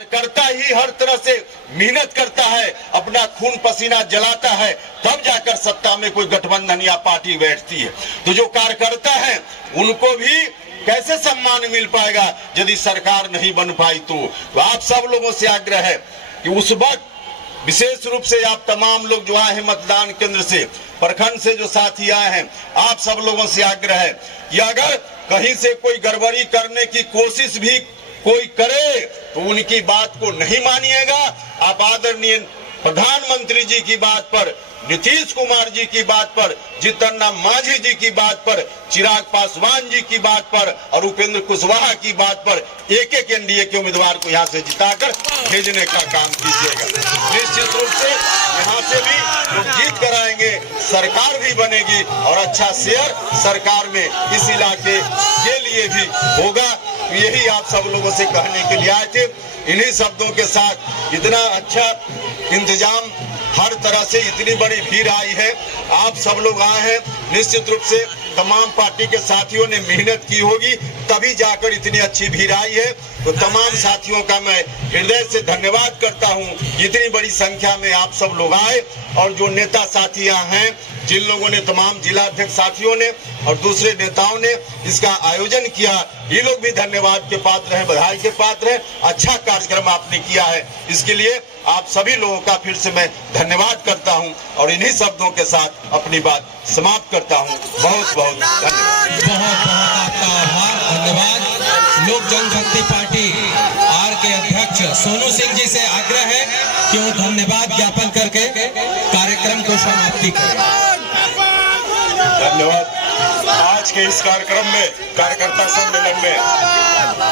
करता ही हर तरह से मेहनत करता है, अपना खून पसीना जलाता है, तब जाकर सत्ता में कोई गठबंधन या पार्टी बैठती है। तो जो कार्यकर्ता है उनको भी कैसे सम्मान मिल पाएगा यदि सरकार नहीं बन पाई। तो आप सब लोगों से आग्रह है कि उस वक्त विशेष रूप से आप तमाम लोग जो आए हैं मतदान केंद्र से, प्रखंड से जो साथी आए हैं, आप सब लोगों से आग्रह है कि अगर कहीं से कोई गड़बड़ी करने की कोशिश भी कोई करे तो उनकी बात को नहीं मानिएगा। आप आदरणीय प्रधानमंत्री जी की बात पर, नीतीश कुमार जी की बात पर, जीतन राम मांझी जी की बात पर, चिराग पासवान जी की बात पर और उपेंद्र कुशवाहा की बात पर एक एक एनडीए के उम्मीदवार को यहाँ से जिताकर भेजने का काम कीजिएगा। निश्चित रूप से यहाँ से भी लोग जीत कराएंगे, सरकार भी बनेगी और अच्छा शेयर सरकार में इस इलाके के लिए भी होगा। यही आप सब लोगों से कहने के लिए आए थे। इन्हीं शब्दों के साथ इतना अच्छा इंतजाम, हर तरह से इतनी बड़ी भीड़ आई है, आप सब लोग आए हैं। निश्चित रूप से तमाम पार्टी के साथियों ने मेहनत की होगी तभी जाकर इतनी अच्छी भीड़ आई है। तो तमाम साथियों का मैं हृदय से धन्यवाद करता हूं, इतनी बड़ी संख्या में आप सब लोग आए। और जो नेता साथी यहाँ हैं, जिन लोगों ने, तमाम जिला अध्यक्ष साथियों ने और दूसरे नेताओं ने इसका आयोजन किया, ये लोग भी धन्यवाद के पात्र हैं, बधाई के पात्र हैं। अच्छा कार्यक्रम आपने किया है, इसके लिए आप सभी लोगों का फिर से मैं धन्यवाद करता हूं और इन्हीं शब्दों के साथ अपनी बात समाप्त करता हूं। बहुत बहुत धन्यवाद। बहुत आपका आभार, धन्यवाद। लोक जनशक्ति पार्टी आर के अध्यक्ष सोनू सिंह जी से आग्रह है कि वो धन्यवाद ज्ञापन करके कार्यक्रम को समाप्ति करें। धन्यवाद। आज के इस कार्यक्रम में, कार्यकर्ता सम्मेलन में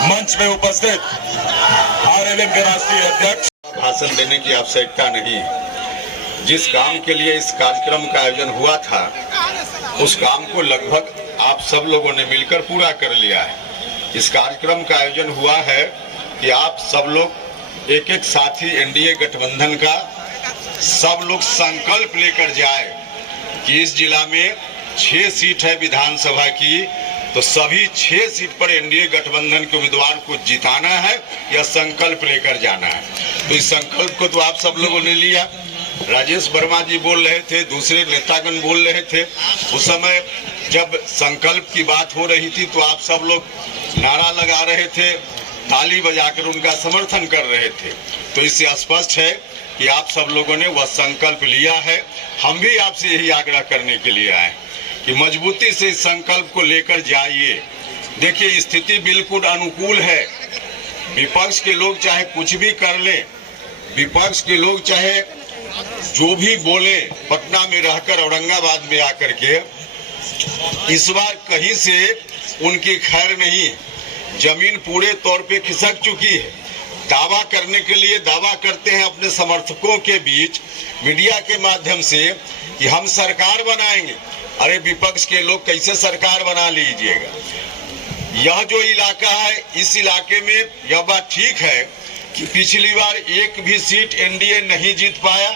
मंच में उपस्थित आरएलएम के राष्ट्रीय अध्यक्ष, भाषण देने की आवश्यकता नहीं। जिस काम के लिए इस कार्यक्रम का आयोजन हुआ था उस काम को लगभग आप सब लोगों ने मिलकर पूरा कर लिया है। इस कार्यक्रम का आयोजन हुआ है कि आप सब लोग एक एक साथी एनडीए गठबंधन का सब लोग संकल्प लेकर जाए कि इस जिला में 6 सीट है विधानसभा की, तो सभी 6 सीट पर एनडीए गठबंधन के उम्मीदवार को जिताना है या संकल्प लेकर जाना है। तो इस संकल्प को तो आप सब लोगों ने लिया। राजेश वर्मा जी बोल रहे थे, दूसरे नेतागण बोल रहे थे, उस समय जब संकल्प की बात हो रही थी तो आप सब लोग नारा लगा रहे थे, ताली बजाकर उनका समर्थन कर रहे थे। तो इससे स्पष्ट है कि आप सब लोगों ने वह संकल्प लिया है। हम भी आपसे यही आग्रह करने के लिए आए कि मजबूती से इस संकल्प को लेकर जाइए। देखिए, स्थिति बिल्कुल अनुकूल है। विपक्ष के लोग चाहे कुछ भी कर ले, विपक्ष के लोग चाहे जो भी बोले, पटना में रहकर औरंगाबाद में आकर के, इस बार कहीं से उनकी खैर नहीं। जमीन पूरे तौर पे खिसक चुकी है। दावा करने के लिए दावा करते हैं अपने समर्थकों के बीच मीडिया के माध्यम से कि हम सरकार बनाएंगे। अरे विपक्ष के लोग कैसे सरकार बना लीजिएगा। यह जो इलाका है, इस इलाके में यह बात ठीक है कि पिछली बार एक भी सीट एनडीए नहीं जीत पाया।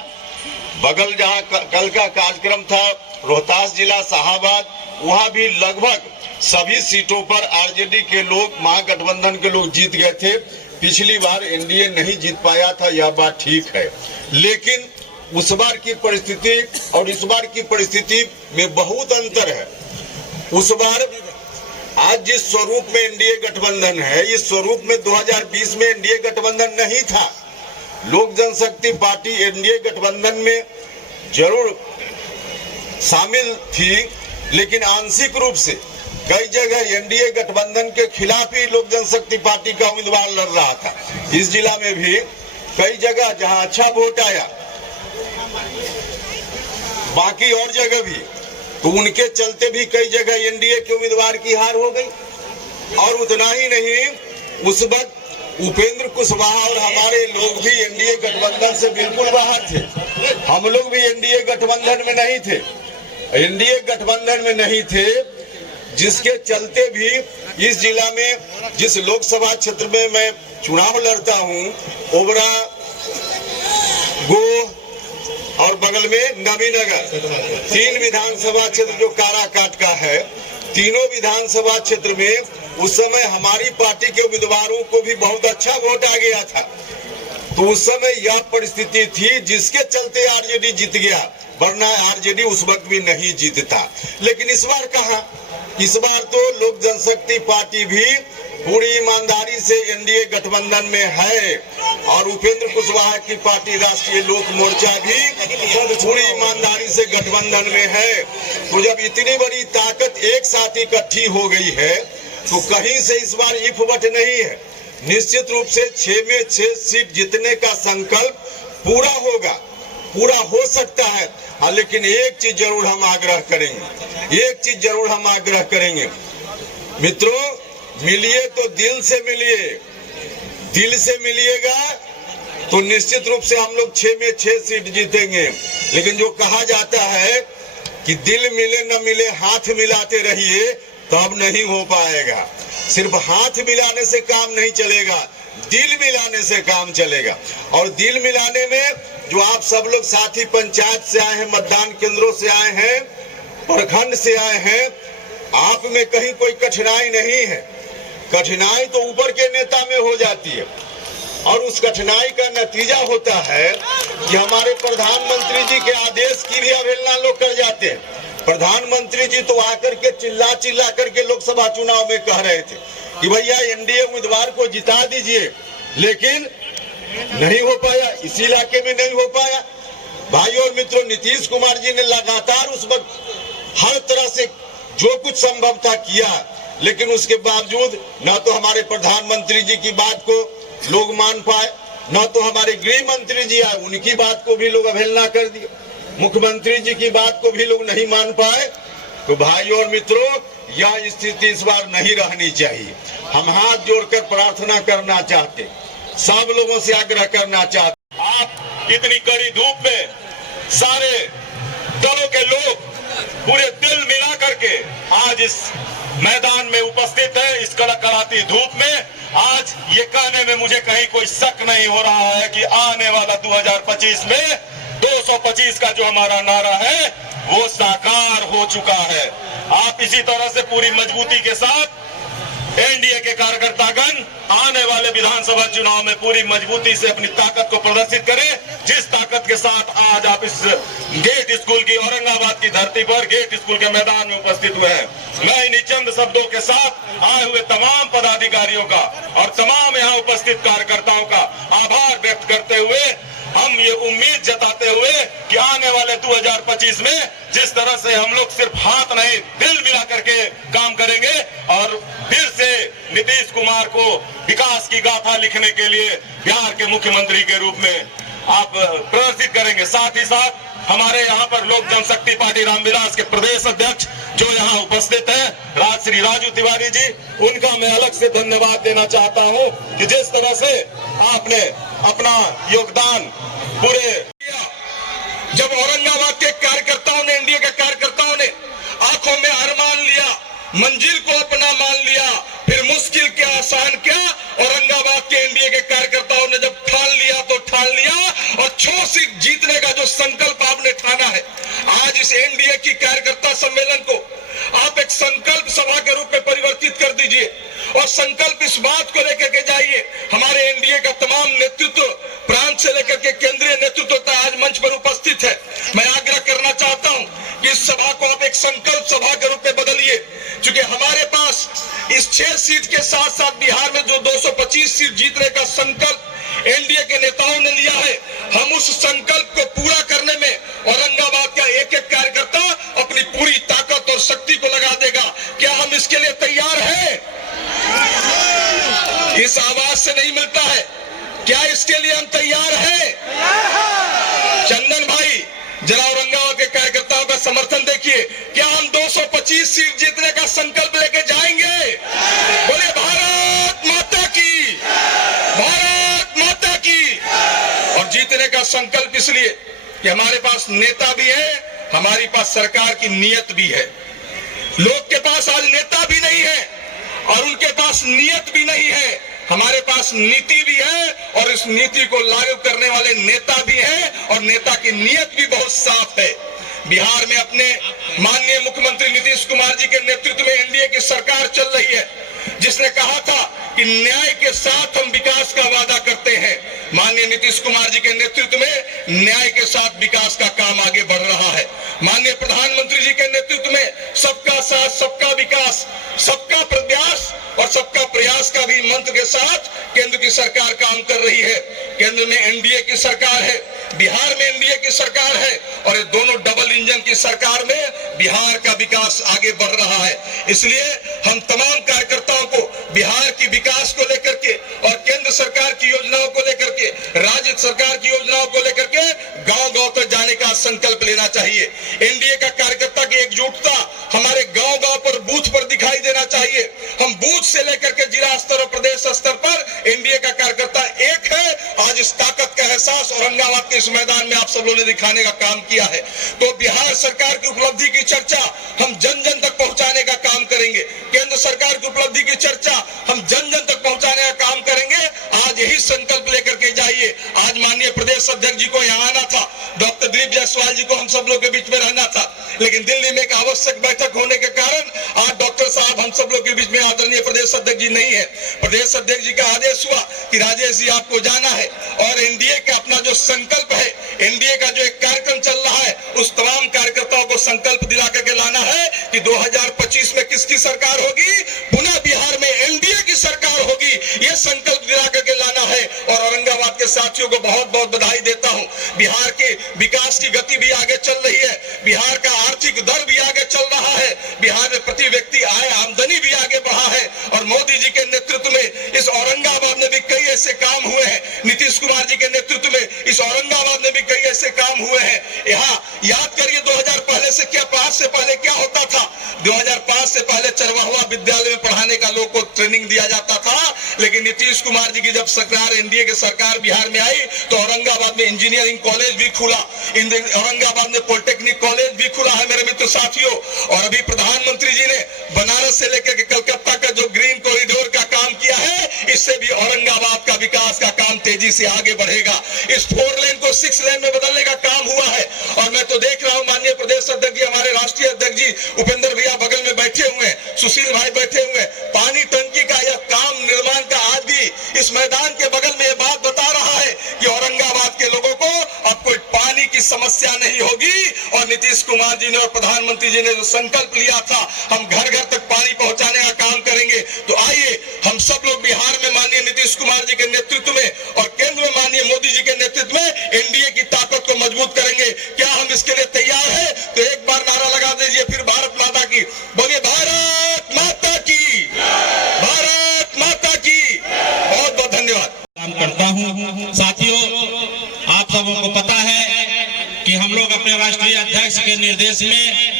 बगल जहां कल का कार्यक्रम था, रोहतास जिला शाहाबाद, वहां भी लगभग सभी सीटों पर आरजेडी के लोग, महागठबंधन के लोग जीत गए थे। पिछली बार एनडीए नहीं जीत पाया था, यह बात ठीक है। लेकिन उस बार की परिस्थिति और इस बार की परिस्थिति में बहुत अंतर है। उस बार आज जिस स्वरूप में एनडीए गठबंधन है, इस स्वरूप में 2020 में एनडीए गठबंधन नहीं था। लोक जनशक्ति पार्टी एनडीए गठबंधन में जरूर शामिल थी, लेकिन आंशिक रूप से कई जगह एनडीए गठबंधन के खिलाफ ही लोक जनशक्ति पार्टी का उम्मीदवार लड़ रहा था। इस जिला में भी कई जगह जहां अच्छा वोट आया, बाकी और जगह भी, तो उनके चलते भी कई जगह एनडीए के उम्मीदवार की हार हो गई। और उतना ही नहीं, उस वक्त उपेंद्र कुशवाहा और हमारे लोग भी एनडीए गठबंधन से बिल्कुल बाहर थे। हम लोग भी एनडीए गठबंधन में नहीं थे, एनडीए गठबंधन में नहीं थे, जिसके चलते भी इस जिला में, जिस लोकसभा क्षेत्र में मैं चुनाव लड़ता हूं, ओबरा, गो और बगल में नवीनगर, 3 विधानसभा क्षेत्र जो काराकाट का है, तीनों विधानसभा क्षेत्र में उस समय हमारी पार्टी के उम्मीदवारों को भी बहुत अच्छा वोट आ गया था। तो उस समय यह परिस्थिति थी जिसके चलते आरजेडी जीत गया, वरना आरजेडी उस वक्त भी नहीं जीतता। लेकिन इस बार कहा, इस बार तो लोक जनशक्ति पार्टी भी पूरी ईमानदारी से एनडीए गठबंधन में है और उपेंद्र कुशवाहा की पार्टी राष्ट्रीय लोक मोर्चा भी पूरी ईमानदारी से गठबंधन में है। तो जब इतनी बड़ी ताकत एक साथ इकट्ठी हो गई है तो कहीं से इस बार इफवट नहीं है। निश्चित रूप से 6 में 6 सीट जीतने का संकल्प पूरा होगा, पूरा हो सकता है। हाँ, लेकिन एक चीज जरूर हम आग्रह करेंगे, एक चीज जरूर हम आग्रह करेंगे, मित्रों, मिलिए तो दिल से मिलिए। दिल से मिलिएगा तो निश्चित रूप से हम लोग 6 में 6 सीट जीतेंगे। लेकिन जो कहा जाता है कि दिल मिले न मिले हाथ मिलाते रहिए, तब नहीं हो पाएगा। सिर्फ हाथ मिलाने से काम नहीं चलेगा, दिल मिलाने से काम चलेगा। और दिल मिलाने में जो आप सब लोग साथी पंचायत से आए हैं, मतदान केंद्रों से आए हैं, प्रखंड से आए हैं, आप में कहीं कोई कठिनाई नहीं है। कठिनाई तो ऊपर के नेता में हो जाती है और उस कठिनाई का नतीजा होता है कि हमारे प्रधानमंत्री जी के आदेश की भी अवहेलना लोग कर जाते हैं। प्रधानमंत्री जी तो आकर के चिल्ला चिल्ला करके लोकसभा चुनाव में कह रहे थे कि भैया एनडीए उम्मीदवार को जिता दीजिए, लेकिन नहीं हो पाया, इसी इलाके में नहीं हो पाया। भाई और मित्रों, नीतीश कुमार जी ने लगातार उस वक्त हर तरह से जो कुछ संभव था किया, लेकिन उसके बावजूद न तो हमारे प्रधानमंत्री जी की बात को लोग मान पाए, न तो हमारे गृह मंत्री जी आए, उनकी बात को भी लोग अवहेलना कर दिए, मुख्यमंत्री जी की बात को भी लोग नहीं मान पाए। तो भाई और मित्रों, यह स्थिति इस बार नहीं रहनी चाहिए। हम हाथ जोड़कर प्रार्थना करना चाहते, सब लोगों से आग्रह करना चाहते, आप इतनी कड़ी धूप में सारे दलों के लोग पूरे दिल मिला करके आज इस मैदान में उपस्थित है, इस कड़कड़ाती धूप में। आज ये कहने में मुझे कहीं कोई शक नहीं हो रहा है कि आने वाला 2025 में 225 का जो हमारा नारा है वो साकार हो चुका है। आप इसी तरह से पूरी मजबूती के साथ एनडीए के कार्यकर्तागण आने वाले विधानसभा चुनाव में पूरी मजबूती से अपनी ताकत को प्रदर्शित करें, जिस ताकत के साथ आज आप इस गेट स्कूल की, औरंगाबाद की धरती पर गेट स्कूल के मैदान में उपस्थित हुए हैं। मैं इन्हीं चंद शब्दों के साथ आए हुए तमाम पदाधिकारियों का और तमाम यहाँ उपस्थित कार्यकर्ताओं का आभार व्यक्त करते हुए, हम ये उम्मीद जताते हुए कि आने वाले 2025 में जिस तरह से हम लोग सिर्फ हाथ नहीं दिल मिला करके काम करेंगे और फिर से नीतीश कुमार को विकास की गाथा लिखने के लिए बिहार के मुख्यमंत्री के रूप में आप प्रदर्शित करेंगे। साथ ही साथ हमारे यहाँ पर लोक जनशक्ति पार्टी रामविलास के प्रदेश अध्यक्ष जो यहाँ उपस्थित हैं, श्री राजू तिवारी जी, उनका मैं अलग से धन्यवाद देना चाहता हूँ कि जिस तरह से आपने अपना योगदान पूरे किया। जब औरंगाबाद के कार्यकर्ताओं ने, एनडीए के कार्यकर्ताओं ने आंखों में अरमान लिया, मंजिल को अपना मान लिया, फिर मुश्किल क्या आसान क्या, औरंगाबाद के एनडीए के कार्यकर्ताओं ने जब ठान लिया तो ठान लिया और 6 सीट जीतने का जो संकल्प आपने ठाना है, आज इस एनडीए की कार्यकर्ता सम्मेलन को आप एक संकल्प सभा के रूप में परिवर्तित कर दीजिए और संकल्प इस बात को लेकर के जाइए। हमारे एनडीए का तमाम नेतृत्व प्रांत से लेकर के केंद्रीय नेतृत्व तक आज मंच पर उपस्थित है। मैं आग्रह करना चाहता हूं कि इस सभा को आप एक संकल्प सभा के रूप में बदलिए, क्योंकि हमारे पास इस 6 सीट के साथ साथ बिहार में जो 225 सीट जीतने का संकल्प एनडीए के नेताओं ने लिया है, हम उस संकल्प को पूरा करने में औरंगाबाद का एक एक कार्यकर्ता अपनी पूरी ताकत और शक्ति को लगा देगा। क्या हम इसके लिए तैयार हैं? इस आवाज से नहीं मिलता है, क्या इसके लिए हम तैयार हैं? चंदन भाई, जरा औरंगाबाद के कार्यकर्ताओं का समर्थन देखिए। क्या हम 225 सीट जीतने का संकल्प लेके जाएंगे? बोले भारत माता की, भारत माता की। और जीतने का संकल्प इसलिए कि हमारे पास नेता भी है, हमारे पास सरकार की नीयत भी है। लोग के पास आज नेता भी नहीं है और उनके पास नीयत भी नहीं है, हमारे पास नीति भी है और इस नीति को लागू करने वाले नेता भी हैं और नेता की नीयत भी बहुत साफ है। बिहार में अपने माननीय मुख्यमंत्री नीतीश कुमार जी के नेतृत्व में एनडीए की सरकार चल रही है। जिसने कहा था कि न्याय के साथ हम विकास का वादा करते हैं। माननीय नीतीश कुमार जी के नेतृत्व में न्याय के साथ विकास का काम आगे बढ़ रहा है। माननीय प्रधानमंत्री जी के नेतृत्व में सबका साथ, सबका विकास, सबका प्रयास और सबका प्रयास का भी मंत्र के साथ केंद्र की सरकार काम कर रही है। केंद्र में एनडीए की सरकार है, बिहार में एनडीए की सरकार है और ये दोनों डबल इंजन की सरकार में बिहार का विकास आगे बढ़ रहा है। इसलिए हम तमाम कार्यकर्ताओं को बिहार की विकास को लेकर के और केंद्र सरकार की योजनाओं को लेकर के, राज्य सरकार की योजनाओं को लेकर के गांव-गांव तक जाने का संकल्प लेना चाहिए। एनडीए का कार्यकर्ता की एकजुटता हमारे गांव-गांव पर, बूथ पर दिखाई देना चाहिए। हम बूथ से लेकर के जिला स्तर और प्रदेश स्तर पर एनडीए का कार्यकर्ता एक है। आज इस ताकत का एहसास औरंगाबाद के इस मैदान में आप सब लोगों ने दिखाने का काम किया है। तो बिहार सरकार की उपलब्धि की चर्चा हम जन जन तक पहुंचाने का काम करेंगे। केंद्र सरकार की उपलब्धि की चर्चा हम जन जन तक पहुंचाने का काम करेंगे। आज यही संकल्प लेकर के जाइए। आज माननीय प्रदेश अध्यक्ष जी को यहाँ आना था, डॉक्टर दिलीप जायसवाल जी को हम सब लोग के बीच में रहना था, लेकिन दिल्ली में एक आवश्यक बैठक होने के कारण आज डॉक्टर साहब हम सब लोग के बीच में आदरणीय प्रदेश अध्यक्ष जी नहीं है। प्रदेश अध्यक्ष जी का आदेश हुआ कि राजेश जी आपको जाना है और एनडीए का अपना जो संकल्प है, एनडीए का जो एक कार्यक्रम चल रहा है, उस तमाम कार्यकर्ताओं को संकल्प दिला करके लाना है कि 2025 में किसकी सरकार होगी, पुनः बिहार में एनडीए की सरकार होगी। यह संकल्प दिला करके लाना है और औरंगाबाद के साथियों को बहुत बहुत बधाई देता हूं। बिहार के विकास की गति भी आगे चल रही है, बिहार का आर्थिक दर भी आगे चल रहा है, बिहार में प्रति व्यक्ति आय आमदनी भी आगे बढ़ा है और मोदी जी के नेतृत्व में इस औरंगाबाद में भी कई ऐसे काम हुए हैं। नीतीश कुमार जी के नेतृत्व में इस औरंगाबाद में भी कई ऐसे काम हुए हैं। यहाँ याद करिए 2005 से पहले क्या होता था। 2005 से पहले चरवाहुआ विद्यालय में पढ़ाने का लोग को ट्रेनिंग दिया जाता था, लेकिन नीतीश कुमार जी की जब सरकार, एनडीए की सरकार बिहार में आई तो औरंगाबाद में इंजीनियरिंग कॉलेज भी खुला, औरंगाबाद में पॉलिटेक्निक कॉलेज भी खुला है मेरे मित्र साथियों। और अभी प्रधानमंत्री जी ने बनारस से लेकर के कलकत्ता का जो ग्रीन कॉरिडोर का काम किया है, इससे भी औरंगाबाद का विकास का काम तेजी से आगे बढ़ेगा। इस 4 लेन को 6 लेन में बदलने का काम हुआ है और मैं तो देख रहा हूं माननीय प्रदेश अध्यक्ष जी, हमारे राष्ट्रीय अध्यक्ष जी उपेंद्र भैया बगल में बैठे हुए हैं, सुशील भाई बैठे हुए हैं। पानी टंकी का यह काम निर्माण का आज भी इस मैदान के बगल में यह बात बता रहा है कि औरंगाबाद के लोगों को अब कोई पानी की समस्या नहीं होगी। और नीतीश कुमार जी ने और प्रधानमंत्री जी ने जो संकल्प लिया था, हम घर घर तक पानी पहुंचाने का काम करेंगे। तो आइए हम सब लोग बिहार में माननीय नीतीश कुमार जी के नेतृत्व में और केंद्र में माननीय मोदी जी के नेतृत्व में एनडीए की ताकत को मजबूत करेंगे। क्या हम इसके लिए तैयार हैं? तो एक बार नारा लगा दीजिए फिर, भारत माता की। बोलिए भारत माता की, भारत माता की। बहुत बहुत धन्यवाद। काम करता हूं। साथियों, आप सबों को पता है कि हम लोग अपने राष्ट्रीय अध्यक्ष के निर्देश में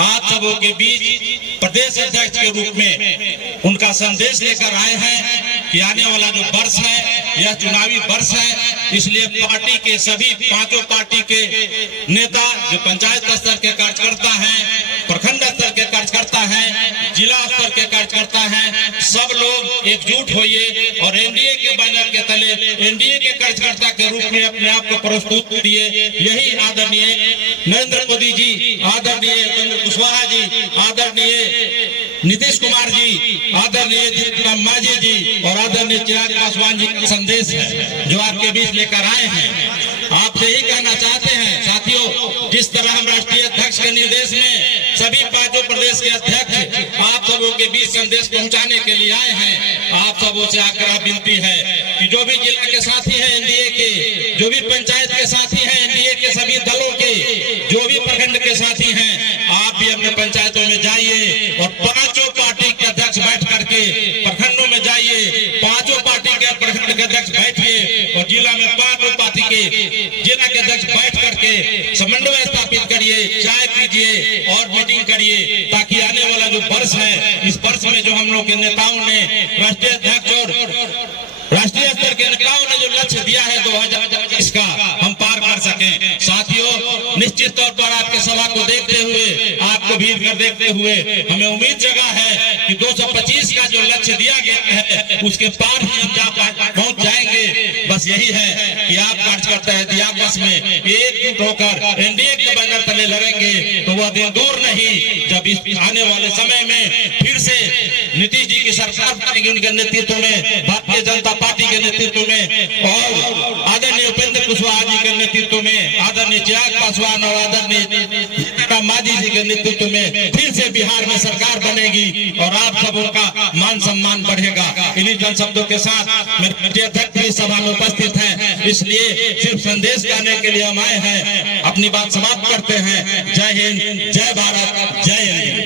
आप सबों के बीच प्रदेश अध्यक्ष के रूप में उनका संदेश लेकर आए हैं कि आने वाला जो वर्ष है यह चुनावी वर्ष है। इसलिए पार्टी के सभी 5 पार्टी के नेता जो पंचायत स्तर के कार्यकर्ता हैं, प्रखंड स्तर के कार्यकर्ता हैं, जिला स्तर के कार्यकर्ता हैं, सब लोग एकजुट होइए और एनडीए के बैनर के तले एनडीए के कार्यकर्ता के रूप में अपने आप को प्रस्तुत करिए। यही आदरणीय नरेंद्र मोदी जी, आदरणीय उपेंद्र कुशवाहा जी, आदरणीय नीतीश कुमार जी, आदरणीय जीतन राम मांझी जी और आदरणीय चिराग पासवान जी का संदेश है जो आपके बीच लेकर आए हैं। आपसे ही कहना चाहते हैं साथियों, जिस तरह हम राष्ट्रीय अध्यक्ष के निर्देश में सभी 5 प्रदेश के अध्यक्ष आप सबों के बीच संदेश पहुंचाने के लिए आए हैं, आप सबों से आग्रह विनती है कि जो भी जिला के साथी हैं एनडीए के, जो भी पंचायत के साथी हैं एनडीए के सभी दलों के, जो भी प्रखंड के साथी हैं, आप भी अपने पंचायतों में जाइए और 5 पार्टी के अध्यक्ष बैठ करके प्रखंडों में जाइए, 5 पार्टी के प्रखंड के अध्यक्ष बैठिए और जिला में 5 पार्टी के जिला के अध्यक्ष बैठ करके समन्वय स्थापित करिए, चाय पीजिए और मीटिंग करिए, ताकि आने वाला जो वर्ष है, इस वर्ष में जो हम लोग के नेताओं ने, राष्ट्रीय अध्यक्ष और राष्ट्रीय स्तर के नेताओं ने जो लक्ष्य दिया है 2025 का, हम पार कर सकें। साथियों, निश्चित तौर पर आपके सभा को देखते हुए, आपको भीड़ कर देखते हुए हमें उम्मीद जगा है कि 225 का जो लक्ष्य दिया गया है उसके पार ही हम पहुंच जाएंगे। बस यही है कि आप कार्यकर्ता यदि आपस में एकजुट होकर एनडीए के बैनर तले लड़ेंगे तो वह दिन दूर नहीं जब इस आने वाले समय में फिर से नीतीश जी की सरकार बनेगी, उनके नेतृत्व में, भारतीय जनता पार्टी के नेतृत्व में और आदरणीय उपेंद्र कुशवाहा जी के नेतृत्व में, आदरणीय चिराग पासवान और आदरणीय मांझी जी के नेतृत्व में फिर से बिहार में सरकार बनेगी और आप सबों का मान सम्मान बढ़ेगा। इन्हीं जन शब्दों के साथ मेरे अध्यक्ष भी सभा में उपस्थित हैं, इसलिए सिर्फ संदेश देने के लिए हम आए हैं। अपनी बात समाप्त करते हैं। जय हिंद, जय भारत, जय हिंद।